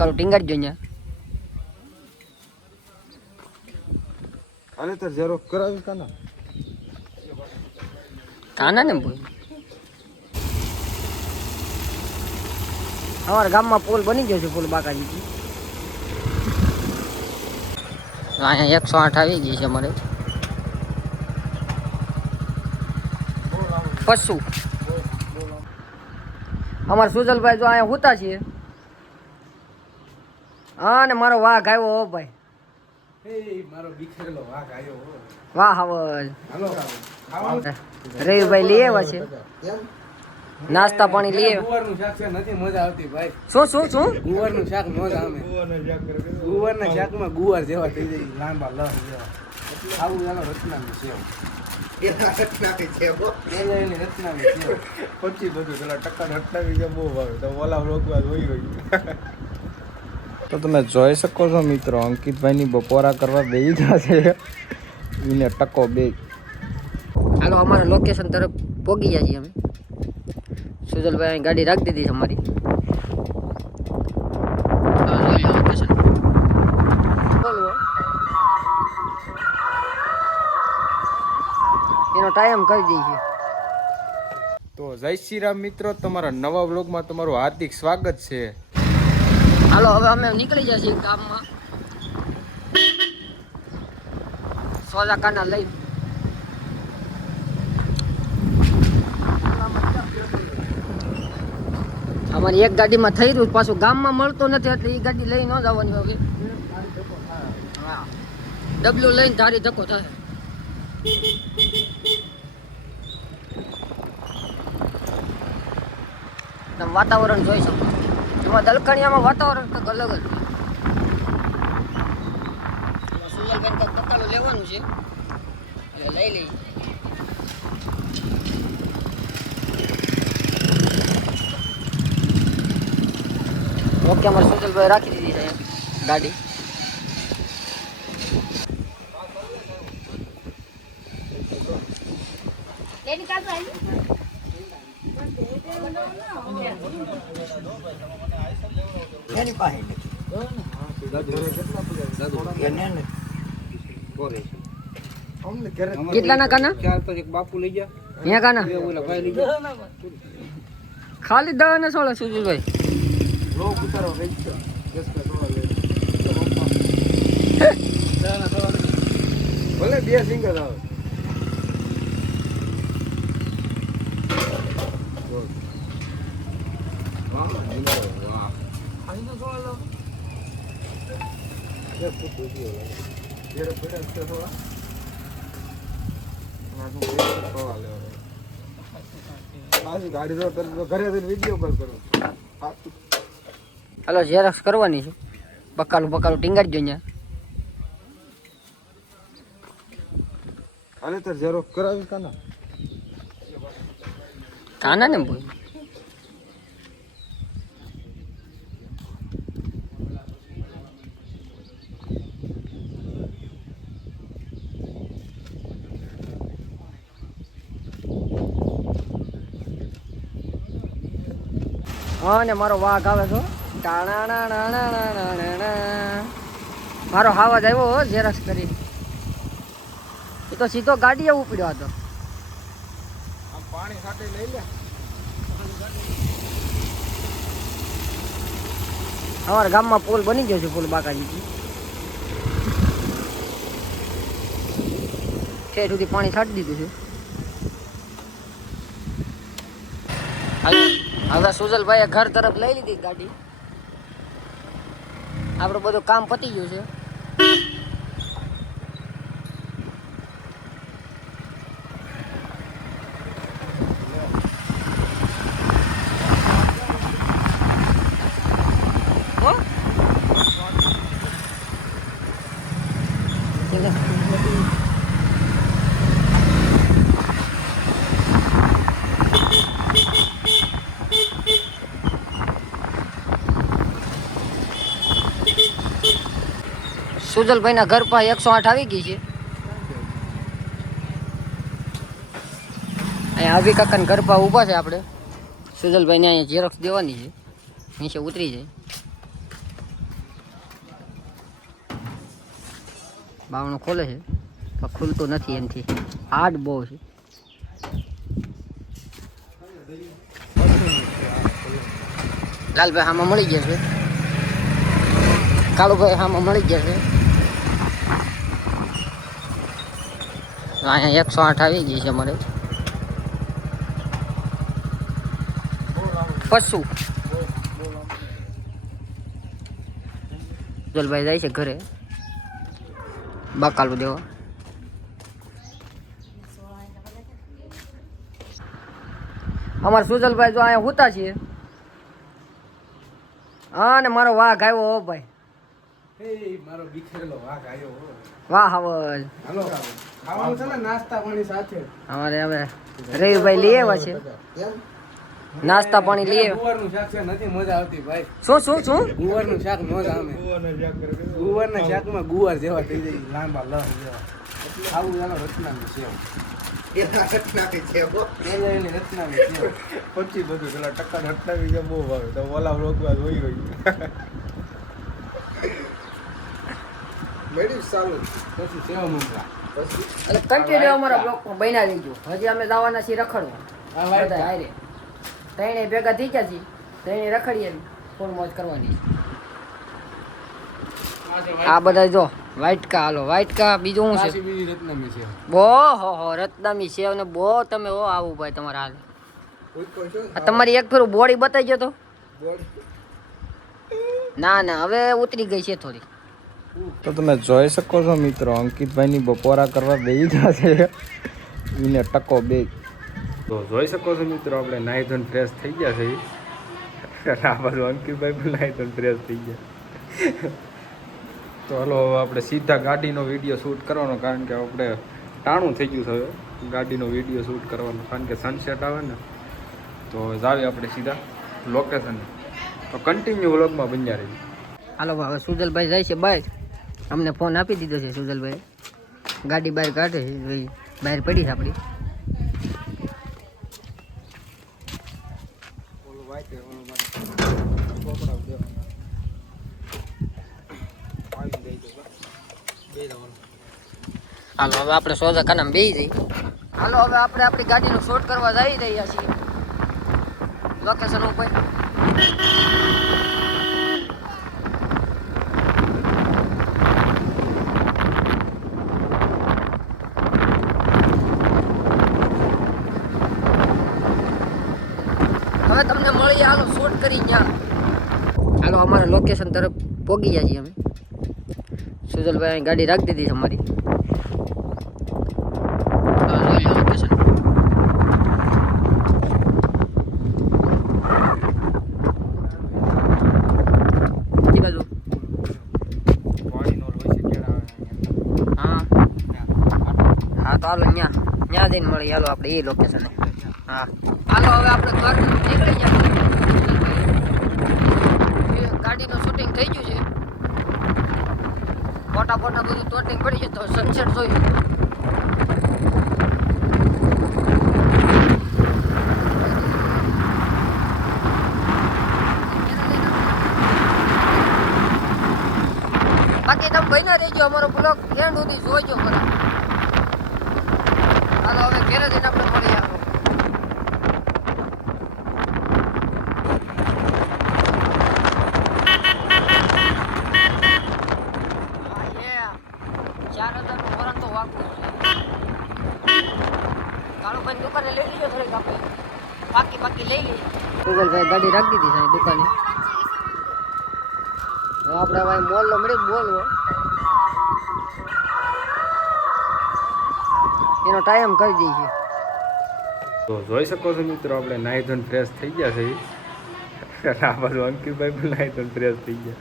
બકાલું ટીંગાડજો અહીંયા. હાલે તાર ઝેરોક્સ કરાવી કાના કાના ને બોલ. અમારા ગામમાં પુલ બની ગયો છે, પુલ બાકાજી. અહીંયા 108 આવી ગઈ છે અમારે. પશુ અમારા સુજલભાઈ જો અહીંયા હોતા છીએ. હા ને મારો વાઘ આવ્યો હો ભાઈ. મારો બિખરેલો વાઘ આવ્યો. વાહ હવે રવિભાઈ લઈ આવ્યા છે નાસ્તા પાણી લઈ આવ્યા. ગુવારનું શાક છે, નથી મજા આવતી ભાઈ. શું શું શું ગુવારનું શાક મજા આવે. ગુવારના શાકમાં ગુવાર જેવા થઈ જાય, લાંબા લહ જેવા. આવું ચાલો રચનાનું સેવ. પછી બધું પેલા ટક્કર હટાવી ગયા બહુ ભાવે તો ઓલા રોકવા જોઈ ગયું. તો તમે જોઈ શકો છો મિત્રો, અંકિતભાઈની બપોરા કરવા બેસી જશે એને ટકો બે. હાલો અમારા લોકેશન તરફ પહોંચી ગયા છીએ અમે. સુજલભાઈ અહીં ગાડી રાખી દીધી છે અમારી. લોકેશન એનો ટાઈમ કરી દઈએ. તો જય શ્રી રામ મિત્રો, તમારા નવા બ્લોગમાં તમારું હાર્દિક સ્વાગત છે. હાલો હવે અમે નીકળી ગયા છીએ ગામમાં સોજા કાના લઈ. અમારી એક ગાડીમાં થઈ રહ્યું, પાછું ગામમાં મળતો નથી એટલે એ ગાડી લઈ ન જવાની હવે. હા ડબલ્યુ લઈને ધારી ધક્કો થાય. તમે વાતાવરણ જોઈ શકો. એમાં દલકણિયામાં વાતાવરણ કંઈક અલગ જ છે. સુજલભાઈ કંઈક બકાલું લેવાનું છે એટલે લઈ લઈએ. ઓકે અમારે સુજલભાઈ રાખી દીધી છે ગાડી. એની પાસે કેટલાના કાના? બાપુ લઈ ગયા અહીંયા કાના ભાઈ લઈ ગયા ખાલી 10 ને 16 સુજલભાઈ. ભલે બે સિંગલ આવે. ગાડી ઘરે વિડીયો કોલ કરું. હાલો ઝેરોક્સ કરવાની છે. બકાલું ટીંગાડજો અહીંયા. હાલે તાર ઝેરોક્સ કરાવી કાના કાના ને બોલ. હા ને મારો વાઘ આવે તો મારો હાવાજ આવ્યો ઝેરોક્સ કરી. એ તો સીધો ગાડીએ ઉપડ્યો હતો. પાણી સાથે લઈ લે. અમારા ગામમાં પુલ બની ગયો છે, પુલ બાકાજી. ઠેઠ સુધી પાણી છાડી દીધું છે. હવે સુજલભાઈએ ઘર તરફ લઈ લીધી ગાડી. આપણું બધું કામ પતી ગયું છે. સુજલભાઈના ઘર પર 108 આવી ગઈ છે. અહીંયા આવી કાકાના ઘર પર ઊભા છે આપણે. સુજલભાઈને અહીંયા ઝેરોક્સ દેવાની છે, નીચે ઉતરી જાય. બાવણું ખોલે છે પણ ખુલતું નથી એમથી, હાર્ડ બહુ છે. લાલભાઈ આમાં મળી ગયા છે, કાળુભાઈ આમાં મળી ગયા છે. અહીંયા 108 આવી ગઈ છે અમારે. પશુ સુજલભાઈ જાય છે ઘરે બકાલું દેવા. અમારે સુજલભાઈ જો અહીંયા હુતા છીએ. હા ને મારો વાઘ આવ્યો હો ભાઈ. મારો બિખરેલો વાઘ આવ્યો. વાહ હવલ હાલો ખાવાનું છે ને નાસ્તા પાણી સાથે. અમારે હવે રવિભાઈ લઈ આવ્યા છે નાસ્તા પાણી લઈ આવ્યા. ગુવારનું શાક છે, નથી મજા આવતી ભાઈ. શું ગુવારનું શાક મજા આવે. ગુવારના શાકમાં ગુવાર જેવા થઈ જાય, લાંબા લહ જેવા. આવું એનો રચનાનું સેવ. પછી બધું પેલા ટક્કા હટનાવી જે બહુ ભાવે તો ઓલા રોકવા જોઈ હોય. મેડી સારું પછી સેવ મૂકવા એટલે કન્ટિન્યુ અમારા બ્લોકમાં બન્યા રહીજો. હજી અમે જવાના છીએ રખડવા. બધા હારે ત્રણે ભેગા થઈ ગયા છીએ, ત્રણે રખડીએ ફૂલ મોજ કરવાની. આ બધા જો વાઇટકા હાલો વાઇટકા. બીજું શું છે? બીજી રત્નામી છે. બહુ હો રત્નામી સેવ ને બહુ. તમે હો આવું ભાઈ તમારા હાલ. આ તમારી એક ફેરું બોડી બતાવી ગયો તો. ના હવે ઉતરી ગઈ છે થોડી. તો તમે જોઈ શકો છો મિત્રો, અંકિતભાઈની બપોરા કરવા બેસી ગયા છે. એને ટકો બે. તો જોઈ શકો છો મિત્રો, આપણે નાહી ધોઈને ફ્રેશ થઈ ગયા છે. આ બાજુ અંકિતભાઈ પણ નાહી ધોઈને ફ્રેશ થઈ ગયા. તો હાલો હવે આપણે સીધા ગાડીનો વિડીયો શૂટ કરવાનો, કારણ કે આપણે ટાણું થઈ ગયું છે હવે ગાડીનો વિડીયો શૂટ કરવાનો, કારણ કે સનસેટ આવે ને. તો જાવી આપણે સીધા લોકેશન. તો કન્ટિન્યુ વ્લોગમાં બન્યા રહી. હાલો હવે સુજલભાઈ જાય છે બહાર. અમને ફોન આપી દીધો છે સુજલભાઈ. ગાડી બહાર કાઢે છે, બહાર પડી છે આપણી. હાલો હવે આપણે સોજા ખાનામાં બેસી જઈએ. હાલો હવે આપણે આપણી ગાડીનું શૂટ કરવા જઈ રહ્યા છીએ લોકેશન ઉપર. હવે તમને મળીએ, હાલો શૂટ કરી ત્યાં. હાલો અમારા લોકેશન તરફ પહોંચી ગયા છીએ અમે. સુજલભાઈ અહીં ગાડી રાખી દીધી છે અમારી. જોઈ લો લોકેશન. કઈ બાજુ? હા તો હાલો ત્યાં જઈને મળી. હાલો આપણે એ લોકેશન. હા હાલો હવે આપણે ઘર નીકળી ગયા. ગાડીનું શૂટિંગ થઈ ગયું છે. ફોટા બધું તોટિંગ પડી છે. તો સનસેટ જોયું. બાકી તમે બન્યા રહેજો, અમારો બ્લોગ એન્ડ સુધી જોઈજો ખરા. હાલો હવે ઘેરે જઈને આપણે મળી આવો. દુકાને લઈ લીધો થોડીક આપણે બાકી લઈ લઈએ. ગૂગલભાઈ ગાડી રાખી દીધી છે દુકાને. હવે આપણે ભાઈ મોલનો મળી બોલવો એનો ટાઈમ કરી દઈએ છીએ. તો જોઈ શકો છો મિત્રો, આપણે નાહી ધોઈને ફ્રેશ થઈ ગયા છે. આ બાજુ અંકિતભાઈ પણ નાહી ધોઈને ફ્રેશ થઈ ગયા.